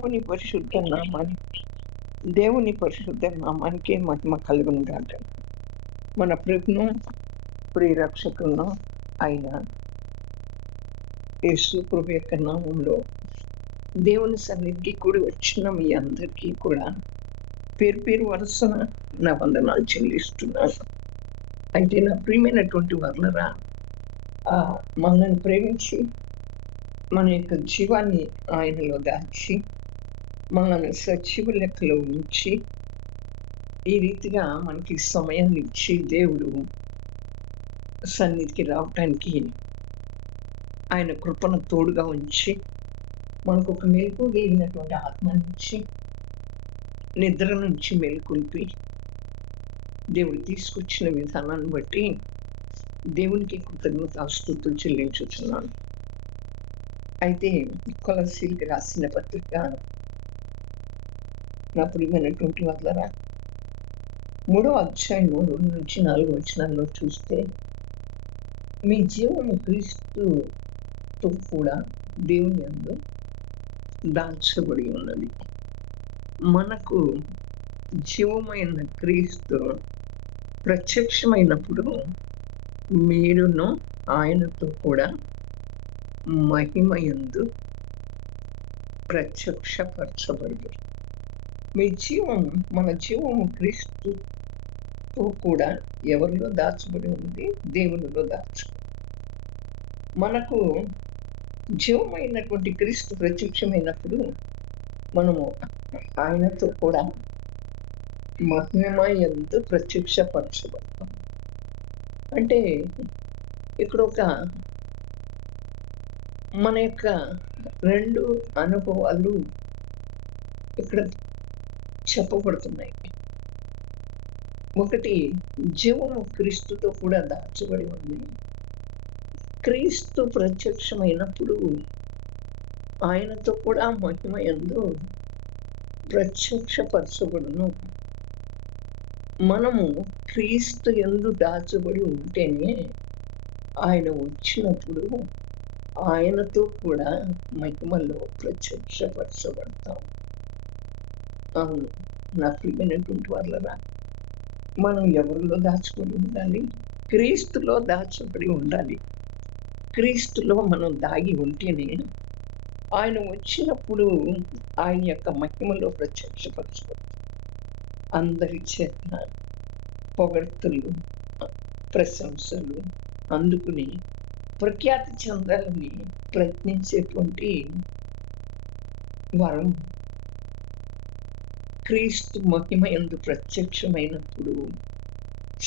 దేవుని పరిశుద్ధ నామానికి దేవుని పరిశుద్ధ నామానికి మహిమ కలుగును గాక. మన ప్రభును ప్రియరక్షకులను అయిన యేసు ప్రభు యొక్క నామంలో దేవుని సన్నిధికి కూడి వచ్చిన మీ అందరికీ కూడా పేరు పేరు వరుసన నా వందనాలు చెల్లిస్తున్నాను. అయితే నా ప్రియమైనటువంటి వర్లరా, మనల్ని ప్రేమించి మన యొక్క జీవాన్ని ఆయనలో దాచి మనల్ని సజీవ లెక్కలో ఉంచి ఈ రీతిగా మనకి సమయాన్ని ఇచ్చి దేవుడు సన్నిధికి రావటానికి ఆయన కృపను తోడుగా ఉంచి మనకు ఒక మెలకు కలిగినటువంటి ఆత్మనిచ్చి నిద్ర నుంచి మేలుకొల్పి దేవుడు తీసుకొచ్చిన విధానాన్ని బట్టి దేవునికి కృతజ్ఞతాస్తుతులు చెల్లించుచున్నాను. అయితే కొలస్సీలకు రాసిన పత్రిక నా ప్రియమైనటువంటి వాళ్ళరా 3వ అధ్యాయం 2 నుంచి 4 వచనాల్లో చూస్తే, మీ జీవము క్రీస్తుతో కూడా దేవుని యందు దాల్చబడి ఉన్నది. మనకు జీవమైన క్రీస్తు ప్రత్యక్షమైనప్పుడు మీరును ఆయనతో కూడా మహిమయందు ప్రత్యక్షపరచబడి, మీ జీవం మన జీవము క్రీస్తుతో కూడా ఎవరిలో దాచబడి ఉంది? దేవునిలో దాచబడి. మనకు జీవమైనటువంటి క్రీస్తు ప్రత్యక్షమైనప్పుడు మనము ఆయనతో కూడా మహిమయందు ప్రత్యక్షపరచబడతాం. అంటే ఇక్కడ ఒక మన యొక్క 2 అనుభవాలు ఇక్కడ చెప్పబడుతున్నాయి. ఒకటి, జీవము క్రీస్తుతో కూడా దాచబడి ఉంది. క్రీస్తు ప్రత్యక్షమైనప్పుడు ఆయనతో కూడా మహిమయందు ప్రత్యక్షపరచబడును. మనము క్రీస్తు యందు దాచబడి ఉంటేనే ఆయన వచ్చినప్పుడు ఆయనతో కూడా మహిమలో ప్రత్యక్షపరచబడతాం. అవును నా ప్రియమైనటువంటి వాళ్ళరా, మనం ఎవరిలో దాచబడి ఉండాలి? క్రీస్తులో దాచబడి ఉండాలి. క్రీస్తులో మనం దాగి ఉంటేనే ఆయన వచ్చినప్పుడు ఆయన యొక్క మహిమలో ప్రత్యక్షపరచబడతాం. అందరి చేత పొగడ్తలు, ప్రశంసలు అందుకుని ప్రఖ్యాతి చెందాలని ప్రయత్నించేటువంటి వరం క్రీస్తు మహిమ యందు ప్రత్యక్షమైనప్పుడు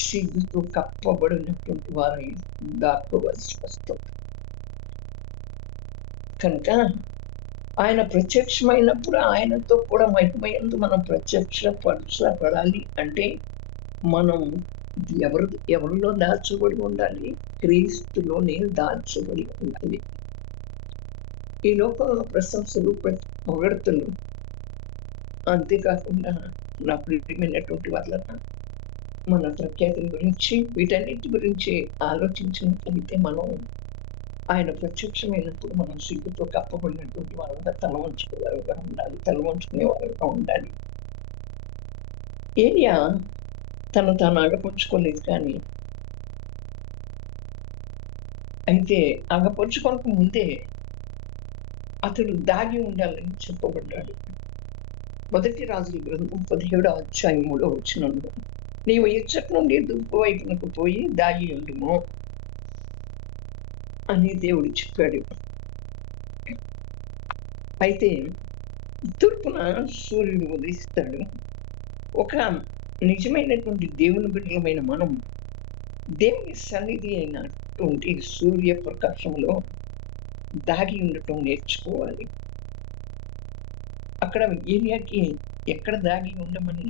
సిగ్గుతో కప్పబడినటువంటి వారై దాక్కోవలసి వస్తుంది. కనుక ఆయన ప్రత్యక్షమైనప్పుడు ఆయనతో కూడా మహిమ యందు మనం ప్రత్యక్షపరచబడాలి అంటే మనం ఎవరిలో దాచబడి ఉండాలి? క్రీస్తులోనే దాచబడి ఉండాలి. ఈ లోకంలో ప్రశంసలు, పొగడ్తలు, అంతేకాకుండా నా ప్రియమైనటువంటి వాళ్ళ మన ప్రఖ్యాతుల గురించి, వీటన్నిటి గురించి ఆలోచించినట్లయితే మనం ఆయన ప్రత్యక్షమైనప్పుడు మనం సిగ్గుతో కప్పబడినటువంటి వారంగా తలవంచుకునేవారుగా ఉండాలి. ఏలియా తాను అగపరుచుకోలేదు, కానీ అయితే అగపరుచుకోక ముందే అతడు దాగి ఉండాలని చెప్పబడ్డాడు. 1 రాజుల గ్రంథం 17వ అధ్యాయం 3వ వచనంలో, నీవు ఇచ్చట నుండి తూర్పు వైపునకు పోయి దాగి ఉండుము అని దేవుడు చెప్పాడు. అయితే తూర్పున సూర్యుడు ఉదయిస్తాడు. ఒక నిజమైనటువంటి దేవుని బిడ్డలమైన మనం దేవుని సన్నిధి అయినటువంటి సూర్యప్రకాశంలో దాగి ఉండటం నేర్చుకోవాలి. అక్కడ ఏలియాకి ఎక్కడ దాగి ఉండమని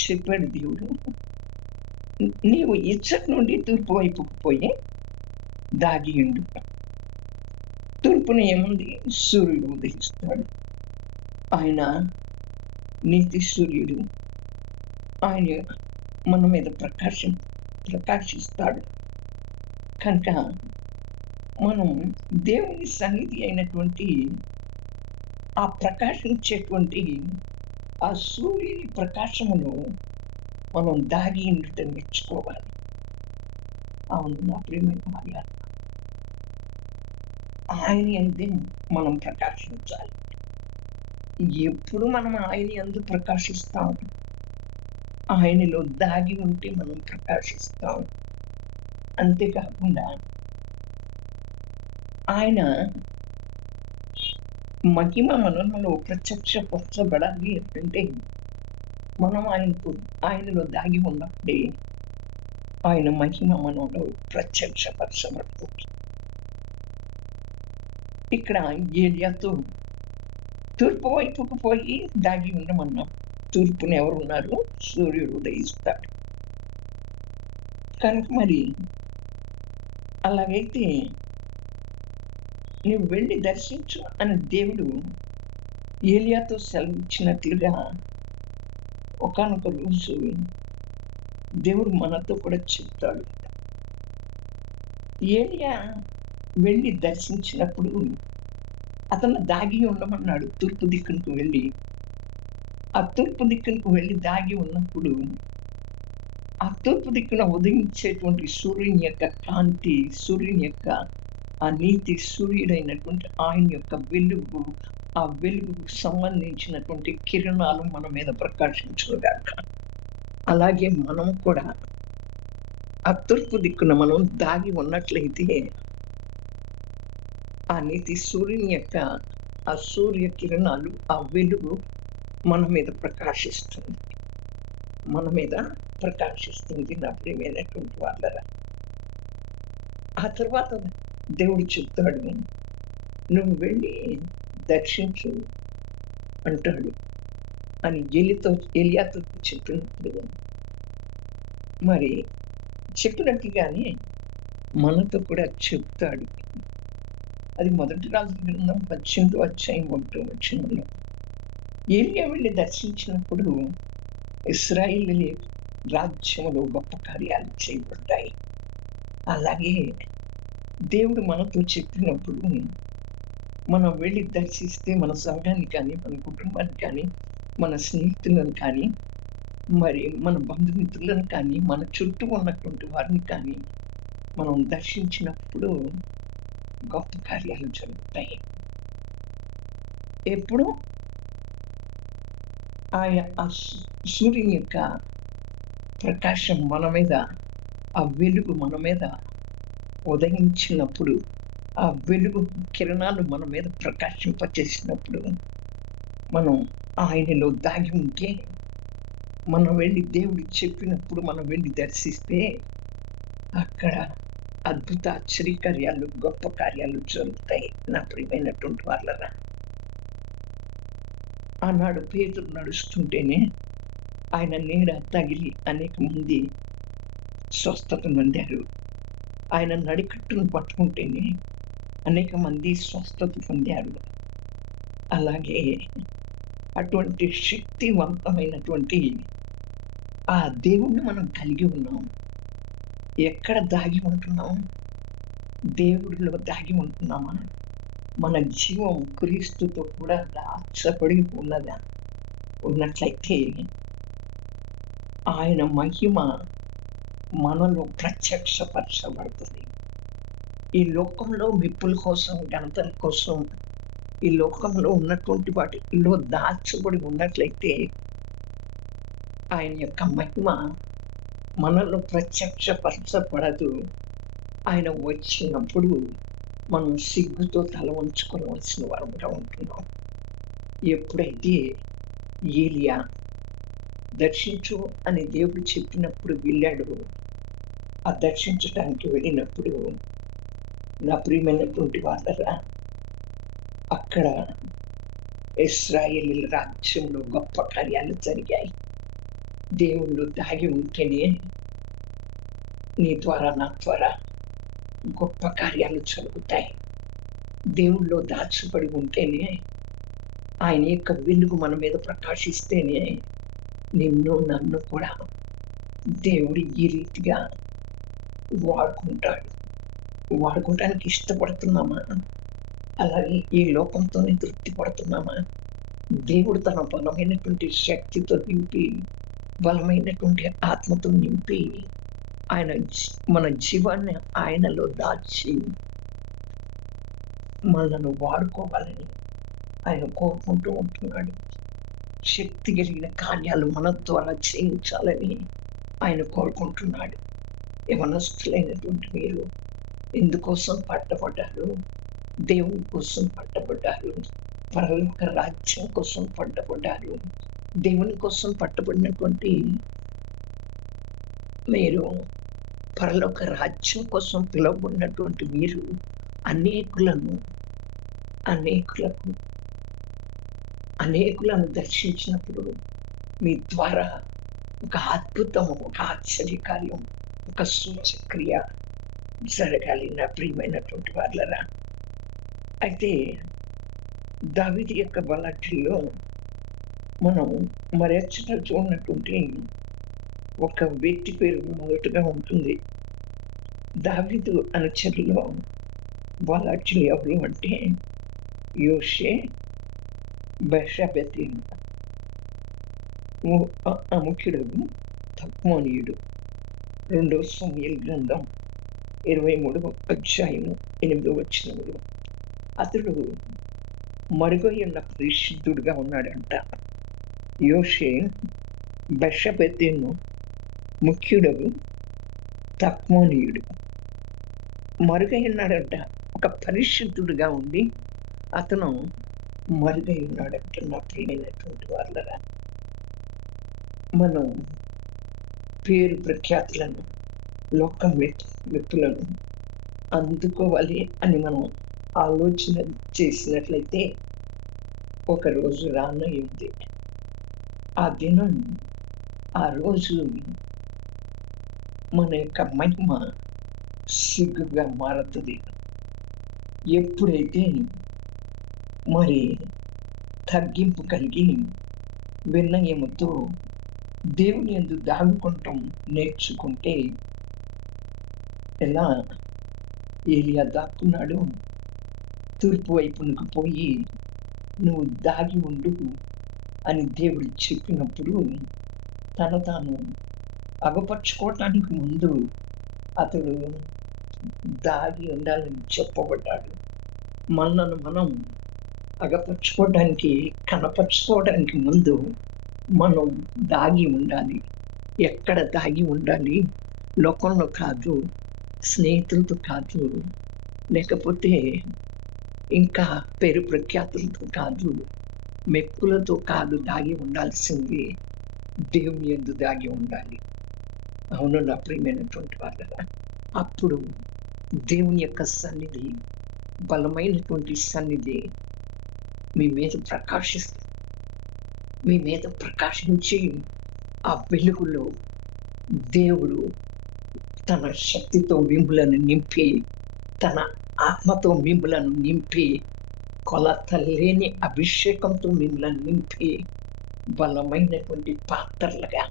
చెప్పాడు దేవుడు? నీవు ఇచ్చట నుండి తూర్పు వైపుకు పోయి దాగి ఉండు. తూర్పున ఏముంది? సూర్యుడు ఉదయిస్తాడు. ఆయన నీతి సూర్యుడు. ఆయన మన మీద ప్రకాశిస్తాడు. కనుక మనం దేవుని సన్నిధి అయినటువంటి ఆ ప్రకాశించేటువంటి ఆ సూర్యుని ప్రకాశమును మనం దాగి ఉండుట నేర్చుకోవాలి. అవును నా ప్రియమైన వాళ్ళ, ఆయన యందే మనం ప్రకాశించాలి. ఎప్పుడు మనం ఆయన యందు ప్రకాశిస్తాం, ఆయనలో దాగి ఉంటే మనం ప్రకాశిస్తాం. అంతేకాకుండా ఆయన మహిమ మనలో ప్రత్యక్షపరచబడాలి అంటే మనం ఆయనలో దాగి ఉన్నప్పుడే ఆయన మహిమ మనలో ప్రత్యక్షపరచబడుతుంది. ఇక్కడ ఏలియాతో తూర్పు వైపుకు పోయి దాగి ఉండమన్నాం. తూర్పున ఎవరున్నారు? సూర్యుడు ఉదయిస్తాడు. కనుక మరి అలాగైతే నువ్వు వెళ్ళి దర్శించు అని దేవుడు ఏలియాతో సెలవిచ్చినట్లుగా ఒకానొక రోజు దేవుడు మనతో కూడా చెప్తాడు. ఏలియా వెళ్ళి దర్శించినప్పుడు అతను దాగి ఉండమన్నాడు. తూర్పు దిక్కునకు వెళ్ళి ఆ తూర్పు దిక్కునకు వెళ్ళి దాగి ఉన్నప్పుడు ఆ తూర్పు దిక్కున ఉదయించేటువంటి సూర్యుని యొక్క కాంతి, సూర్యుని యొక్క ఆ నీతి సూర్యుడైనటువంటి ఆయన యొక్క వెలుగు, ఆ వెలుగుకు సంబంధించినటువంటి కిరణాలు మన మీద ప్రకాశించుగాక. అలాగే మనం కూడా ఆ తూర్పు దిక్కున మనం దాగి ఉన్నట్లయితే ఆ నీతి సూర్యుని యొక్క ఆ సూర్య కిరణాలు, ఆ వెలుగు మన మీద ప్రకాశిస్తుంది. మన మీద ప్రకాశిస్తుంది నా ప్రియమైనటువంటి వాళ్ళరా. ఆ తర్వాత దేవుడు చెప్తాడు, నువ్వు వెళ్ళి దర్శించు అంటాడు అని ఏలియాతో చెప్పినప్పుడు మరి చెప్పినట్టుగానే మనతో కూడా చెప్తాడు. అది మొదటి రాజుల గ్రంథం 18వ అధ్యాయం 1వ వచనంలో ఏలియా వెళ్ళి దర్శించినప్పుడు ఇశ్రాయేలు రాజ్యంలో గొప్ప కార్యాలు చేయబడ్డాయి. అలాగే దేవుడు మనతో చెప్పినప్పుడు మనం వెళ్ళి దర్శిస్తే మన సంఘాన్ని కానీ, మన కుటుంబాన్ని కానీ, మన స్నేహితులను కానీ, మరి మన బంధుమిత్రులను కానీ, మన చుట్టూ ఉన్నటువంటి వారిని కానీ మనం దర్శించినప్పుడు గొప్ప కార్యాలు జరుగుతాయి. ఎప్పుడు ఆ సూర్యుని యొక్క ప్రకాశం మన మీద, ఆ వెలుగు మన మీద ఉదయించినప్పుడు, ఆ వెలుగు కిరణాలు మన మీద ప్రకాశింపచేసినప్పుడు మనం ఆయనలో దాగి ఉంటే, మనం వెళ్ళి దేవుడు చెప్పినప్పుడు మనం వెళ్ళి దర్శిస్తే అక్కడ అద్భుత ఆశ్చర్యకార్యాలు, గొప్ప కార్యాలు జరుగుతాయి నా ప్రియమైనటువంటి వాళ్ళరా. ఆనాడు పేతురు నడుస్తుంటేనే ఆయన నీడ తగిలి అనేక మంది స్వస్థత పొందారు. ఆయన నడికట్టును పట్టుకుంటేనే అనేక మంది స్వస్థత పొందారు. అలాగే అటువంటి శక్తివంతమైనటువంటి ఆ దేవుణ్ణి మనం కలిగి ఉన్నాం. ఎక్కడ దాగి ఉంటున్నాం? దేవుడిలో దాగి ఉంటున్నామా? మన జీవం క్రీస్తుతో కూడా దాచబడి ఉన్నట్లయితే ఆయన మహిమ మనలో ప్రత్యక్షపరచబడుతుంది. ఈ లోకంలో మెప్పుల కోసం, ఘనతల కోసం, ఈ లోకంలో ఉన్నటువంటి వాటిలో దాచబడి ఉన్నట్లయితే ఆయన యొక్క మహిమ మనలో ప్రత్యక్షపరచబడదు. ఆయన వచ్చినప్పుడు మనం సిగ్గుతో తల వంచుకోవలసిన వారంగా ఉంటున్నాం. ఎప్పుడైతే ఏలియా దర్శించు అని దేవుడు చెప్పినప్పుడు వెళ్ళాడు, ఆ దర్శించడానికి వెళ్ళినప్పుడు నా ప్రియమైనటువంటి వాళ్ళరా, అక్కడ ఇశ్రాయేలు రాజ్యంలో గొప్ప కార్యాలు జరిగాయి. దేవుళ్ళు దాగి ఉంటేనే నీ ద్వారా, నా ద్వారా గొప్ప కార్యాలు జరుగుతాయి. దేవుళ్ళో దాచబడి ఉంటేనే, ఆయన యొక్క వెలుగు మన మీద ప్రకాశిస్తేనే నిన్ను నన్ను కూడా దేవుడు ఈ రీతిగా వాడుకుంటాడు. వాడుకోవడానికి ఇష్టపడుతున్నామా? అలాగే ఈ లోకంతోనే తృప్తి పడుతున్నామా? దేవుడు తన బలమైనటువంటి శక్తితో నింపి, బలమైనటువంటి ఆత్మతో నింపి, ఆయన మన జీవాన్ని ఆయనలో దాచి మనల్ని వాడుకోవాలని ఆయన కోరుకుంటూ ఉంటున్నాడు. శక్తి కలిగిన కార్యాలు మన ద్వారా చేయించాలని ఆయన కోరుకుంటున్నాడు. యవనస్తులైనటువంటి మీరు ఎందుకోసం పట్టబడ్డారు? దేవుని కోసం పట్టబడ్డారు. పరలోక రాజ్యం కోసం పట్టబడ్డారు. దేవుని కోసం పట్టబడినటువంటి మీరు, పరలోక రాజ్యం కోసం పిలువబడినటువంటి మీరు అనేకులను దర్శించినప్పుడు మీ ద్వారా ఒక అద్భుతం, ఒక ఆశ్చర్యకార్యం, ఒక సూచక్రియ జరగాలి నా ప్రియమైనటువంటి వాళ్ళరా. అయితే దావీదు యొక్క బలాఢ్యంలో మనం మరెచ్చట చూడనటువంటి ఒక వ్యక్తి పేరు మొదటగా ఉంటుంది. దావీదు అనుచరులో బలాఢ్యులు ఎవరు అంటే యోషే, బెషబెతీము, అముఖ్యుడు తక్మోనీయుడు. 2 సమూయేలు గ్రంథం 23వ అధ్యాయము 8వ వచనములో అతడు మరుగైన పరిశుద్ధుడుగా ఉన్నాడంట. యోషే, బెషబెతీము ముఖ్యుడు, తక్మోనీయుడు మరుగై ఉన్నాడంట. ఒక పరిశుద్ధుడుగా ఉండి అతను మరుగై ఉన్నాడంట. నా ప్రియమైనటువంటి వాళ్ళరా, మనం పేరు ప్రఖ్యాతులను, లోక మెప్పులను అందుకోవాలి అని మనం ఆలోచన చేసినట్లయితే ఒకరోజు రానయ్యింది. ఆ దినం, ఆ రోజు మన యొక్క మహిమ సిగ్గుగా మారుతుంది. ఎప్పుడైతే మరి తగ్గింపు కలిగి వినయముతో దేవుని యందు దాగుకుంటాం నేర్చుకుంటే, ఎలా ఏలియా దాక్కున్నాడు, తూర్పు వైపునకు పోయి నువ్వు దాగి ఉండు అని దేవుడు చెప్పినప్పుడు తాను అగపరుచుకోవటానికి ముందు అతడు దాగి ఉండాలని చెప్పబడ్డాడు. మనల్ని మనం అగపరుచుకోవడానికి, కనపరుచుకోవడానికి ముందు మనం దాగి ఉండాలి. ఎక్కడ దాగి ఉండాలి? లోకంలో కాదు, స్నేహితులతో కాదు, లేకపోతే ఇంకా పేరు ప్రఖ్యాతులతో కాదు, మెప్పులతో కాదు దాగి ఉండాల్సింది, దేవుని యందు దాగి ఉండాలి. అవును నా ప్రియమైనటువంటి వాళ్ళరా. అప్పుడు దేవుని యొక్క సన్నిధి, బలమైనటువంటి సన్నిధి మీ మీద ప్రకాశించి ఆ వెలుగులో దేవుడు తన శక్తితో మిమ్ములను నింపి, తన ఆత్మతో మిమ్ములను నింపి, కొలత లేని అభిషేకంతో మిమ్మల్ని నింపి, బలమైనటువంటి పాత్రలుగా,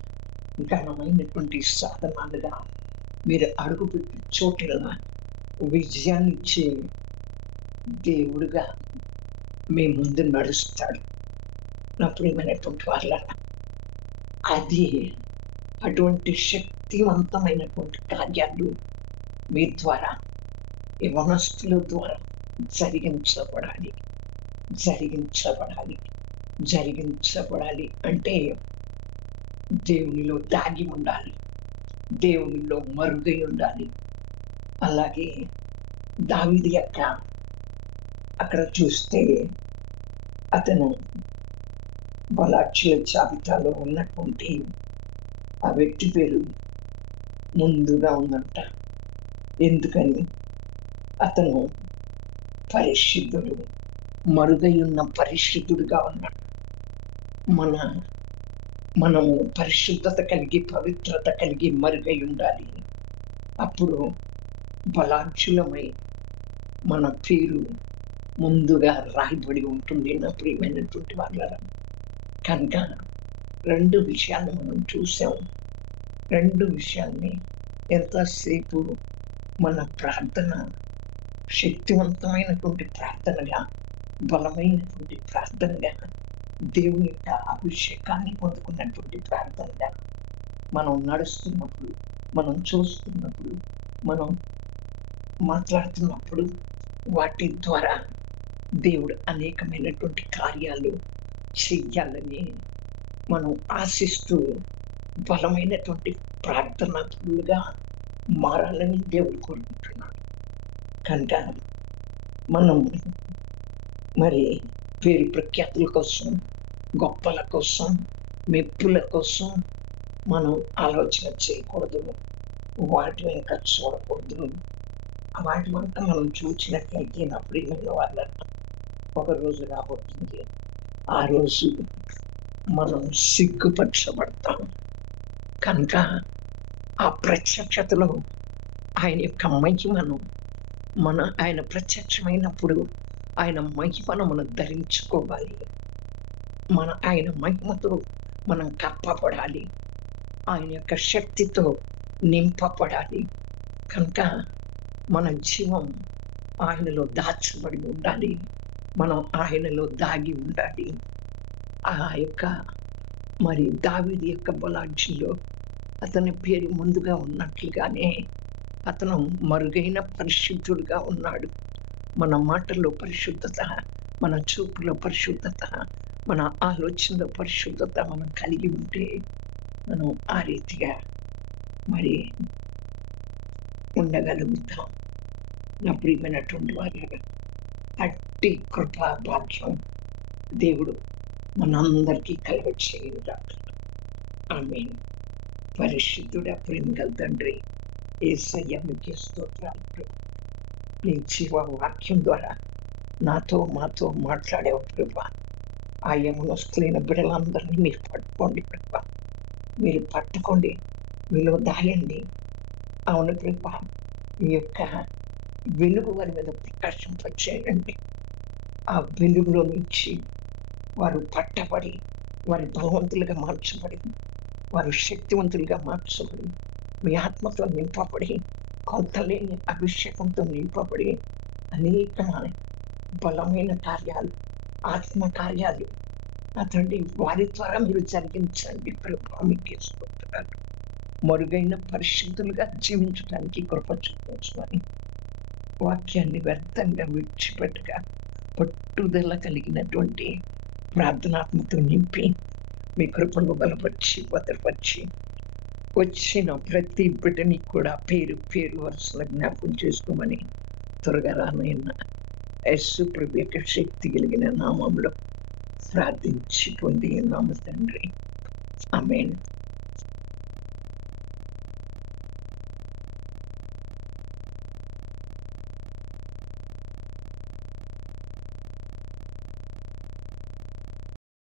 ఘనమైనటువంటి సాధనాలుగా మీరు అడుగుపెట్టి చోట్ల విజయాన్ని ఇచ్చే దేవుడుగా మీ ముందు నడుస్తాడు. నా ప్రియమైనటువంటి వాళ్ళ, అది అటువంటి శక్తివంతమైనటువంటి కార్యాలు మీ ద్వారా, యవనస్తుల ద్వారా జరిగించబడాలి అంటే దేవునిలో దాగి ఉండాలి, దేవునిలో మరుగై ఉండాలి. అలాగే దావీదు యొక్క అక్కడ చూస్తే అతను బలాఢ్యుల జాబితాలో ఉన్నటువంటి ఆ వ్యక్తి పేరు ముందుగా ఉందంట. ఎందుకని? అతను పరిశుద్ధుడు, మరుగై ఉన్న పరిశుద్ధుడుగా ఉన్నాడు. మనము పరిశుద్ధత కలిగి, పవిత్రత కలిగి మరుగై ఉండాలి. అప్పుడు బలాఢ్యులమై మన పేరు ముందుగా రాయబడి ఉంటుంది నా ప్రియమైనటువంటి వాళ్ళ. కనుక 2 విషయాలు మనం చూసాం. 2 విషయాల్ని ఎంతసేపు మన ప్రార్థన శక్తివంతమైనటువంటి ప్రార్థనగా, బలమైనటువంటి ప్రార్థనగా, దేవుని యొక్క అభిషేకాన్ని పొందుకున్నటువంటి ప్రార్థనగా మనం నడుస్తున్నప్పుడు, మనం చూస్తున్నప్పుడు, మనం మాట్లాడుతున్నప్పుడు వాటి ద్వారా దేవుడు అనేకమైనటువంటి కార్యాలు చెయ్యాలని మనం ఆశిస్తూ బలమైనటువంటి ప్రార్థనాపరులుగా మారాలని దేవుడు కోరుకుంటున్నాడు. కనుక మనం మరి పేరు ప్రఖ్యాతుల కోసం, గొప్పల కోసం, మెప్పుల కోసం మనం ఆలోచన చేయకూడదు. వాటి వెనుక చూడకూడదు. వాటి వెంట మనం చూసినట్లయితే నా ప్రియమైన వాళ్ళ ఒక రోజు రాబోతుంది. ఆ రోజు మనం సిగ్గుపరచబడతాం. కనుక ఆ ప్రత్యక్షతలో ఆయన యొక్క మహిమను ఆయన ప్రత్యక్షమైనప్పుడు ఆయన మహిమను మనం ధరించుకోవాలి. ఆయన మహిమతో మనం కప్పబడాలి. ఆయన యొక్క శక్తితో నింపబడాలి. కనుక మన జీవం ఆయనలో దాచబడి ఉండాలి. మనం ఆయనలో దాగి ఉండాలి. ఆ యొక్క మరి దావీదు యొక్క బలాఢ్యంలో అతని పేరు ముందుగా ఉన్నట్లుగానే అతను మరుగైన పరిశుద్ధుడుగా ఉన్నాడు. మన మాటల్లో పరిశుద్ధత, మన చూపులో పరిశుద్ధత, మన ఆలోచనలో పరిశుద్ధత మనం కలిగి ఉంటే మనం ఆ రీతిగా మరి ఉండగలుగుతాం. నా ప్రియమైనటువంటి వారి అట్టి కృపా భాగ్యం దేవుడు మనందరికీ కలగచేయుగాక. ఆమేన్. పరిశుద్ధుడా, ప్రేమగల తండ్రి యేసయ్య మీకే స్తోత్రాలు. నీ జీవ వాక్యం ద్వారా మాతో మాట్లాడేవు ప్రభా. ఆ యవనస్తులైన బిడ్డలందరినీ మీరు పట్టుకోండి ప్రభా. మీరు పట్టుకోండి, మీలో దాయండి. అవును ప్రభా, మీ యొక్క వెలుగు వారి మీద ప్రకాశింపచేయండి. ఆ వెలుగులో నుంచి వారు పట్టబడి, వారి బలవంతులుగా మార్చబడి, వారు శక్తివంతులుగా మార్చబడి, మీ ఆత్మతో నింపబడి, కొలతలేని అభిషేకంతో నింపబడి అనేకమైన బలమైన కార్యాలు, ఆత్మ కార్యాలు అతడి వారి ద్వారా మీరు జరిగించండి ప్రభా. మీకే స్తోత్రాలు. మరుగైన పరిశుద్ధులుగా జీవించడానికి కృప చూపించమని వాక్యాన్ని వ్యర్థంగా విడిచిపెట్టగా పట్టుదల కలిగినటువంటి ప్రార్థనాత్మతో నింపి మీ కృపను బలపరిచి భద్రపరిచి వచ్చిన ప్రతి బిడ్డని కూడా పేరు పేరు వరుసల జ్ఞాపకం చేసుకోమని త్వరగా రానైనా యేసు ప్రభు యొక్క శక్తి కలిగిన నామంలో ప్రార్థించి పొంది నామ తండ్రి. ఆమేన్.